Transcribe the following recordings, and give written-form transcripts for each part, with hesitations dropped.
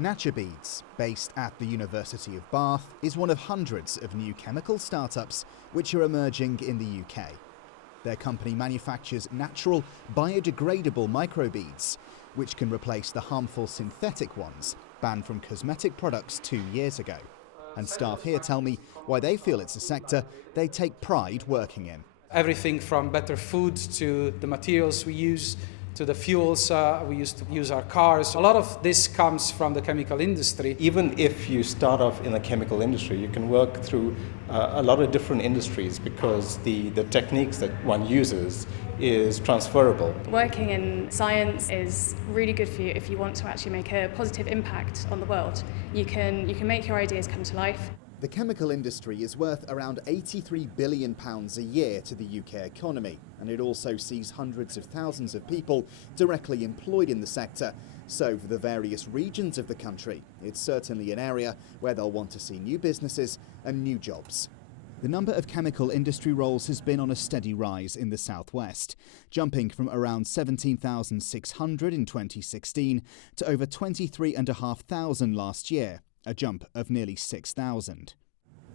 Naturbeads, based at the University of Bath, is one of hundreds of new chemical startups which are emerging in the UK. Their company manufactures natural, biodegradable microbeads, which can replace the harmful synthetic ones banned from cosmetic products 2 years ago. And staff here tell me why they feel it's a sector they take pride working in. Everything from better food to the materials we use, to the fuels we used to use our cars. A lot of this comes from the chemical industry. Even if you start off in the chemical industry, you can work through a lot of different industries because the techniques that one uses is transferable. Working in science is really good for you if you want to actually make a positive impact on the world. You can make your ideas come to life. The chemical industry is worth around £83 billion a year to the UK economy, and it also sees hundreds of thousands of people directly employed in the sector. So for the various regions of the country, it's certainly an area where they'll want to see new businesses and new jobs. The number of chemical industry roles has been on a steady rise in the southwest, jumping from around 17,600 in 2016 to over 23,500 last year, a jump of nearly 6,000.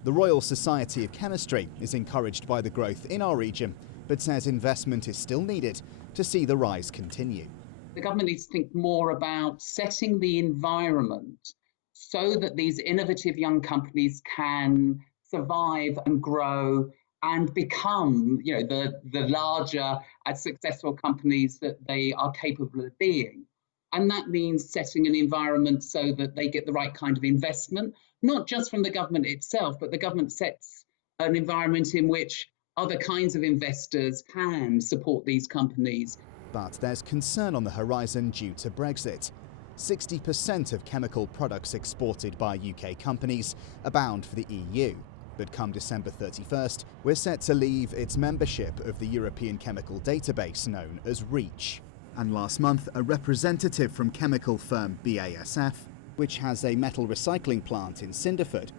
The Royal Society of Chemistry is encouraged by the growth in our region, but says investment is still needed to see the rise continue. The government needs to think more about setting the environment so that these innovative young companies can survive and grow and become, the larger and successful companies that they are capable of being. And that means setting an environment so that they get the right kind of investment, not just from the government itself, but the government sets an environment in which other kinds of investors can support these companies. But there's concern on the horizon due to Brexit. 60% of chemical products exported by UK companies are bound for the EU. But come December 31st, we're set to leave its membership of the European Chemical Database known as REACH. And last month, a representative from chemical firm BASF, which has a metal recycling plant in Cinderford,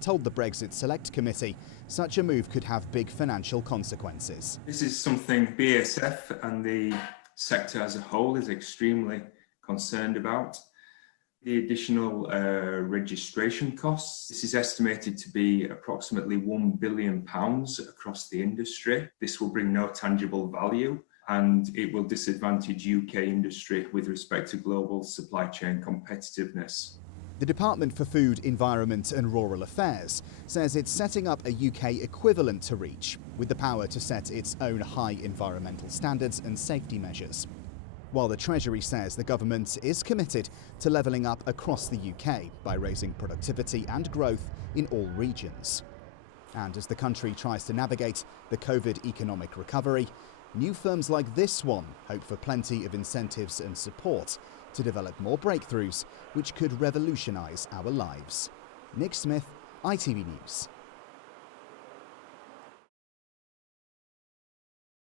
told the Brexit Select Committee such a move could have big financial consequences. This is something BASF and the sector as a whole is extremely concerned about. The additional registration costs. This is estimated to be approximately £1 billion across the industry. This will bring no tangible value, and it will disadvantage UK industry with respect to global supply chain competitiveness. The Department for Food, Environment and Rural Affairs says it's setting up a UK equivalent to REACH with the power to set its own high environmental standards and safety measures. While the Treasury says the government is committed to levelling up across the UK by raising productivity and growth in all regions. And as the country tries to navigate the COVID economic recovery, new firms like this one hope for plenty of incentives and support to develop more breakthroughs which could revolutionise our lives. Nick Smith, ITV News.